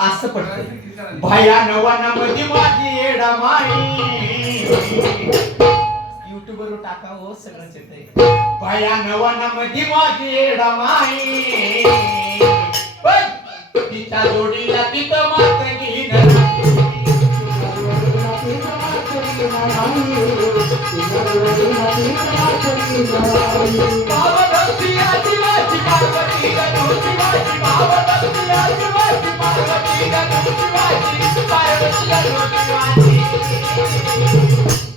असं पडतं भया नवानामध्ये माझी येडा माई युट्यूबवर टाका हो सगळंच येतंय भया नवानामध्ये माझी येडा माई पण तिच्या जोडीला तिथं मात घेईन बाबा भक्ती आदिवासी पार्वती गणपती वाची बाबा भक्ती आदिवासी पार्वती गणपती वाची पार्वती गणपती वाची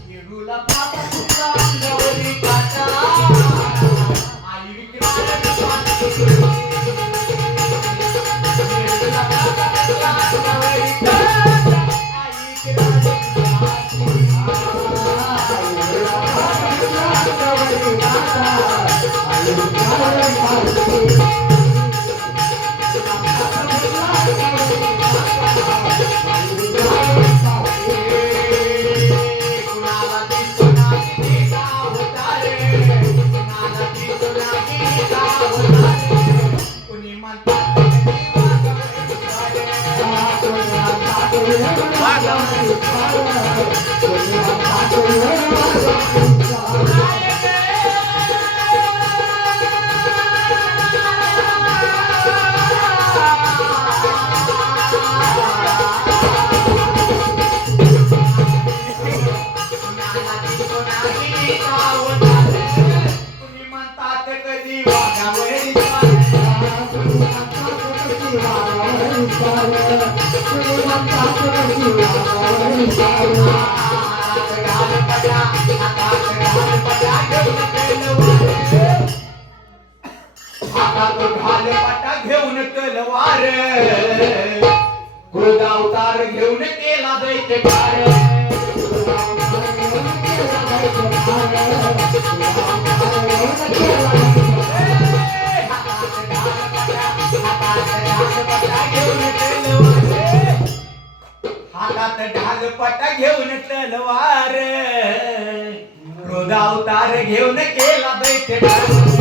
येडूला पापा सुद्धा अंगावरी काटा आई विक्रांत येडूला पापा सुद्धा अंगावरी काटा आई घेऊन तलवार क्रोधावतार घेऊन केला दैत्यकार हातात ढालपटा घेऊन तलवार क्रोधावतार घेऊन केला दैत्यकार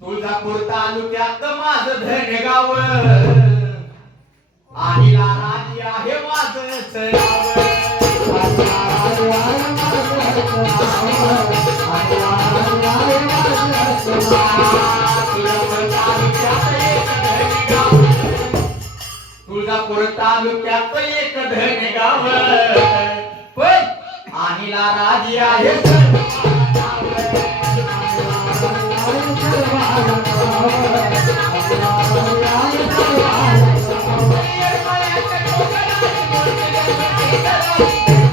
तुळजापूर तालुक्यात माझं धनगाव आणि राजी आहे माझं चराव तुळजापूर तालुक्यात एक धनगाव पण आणि राजी आहे Thank you.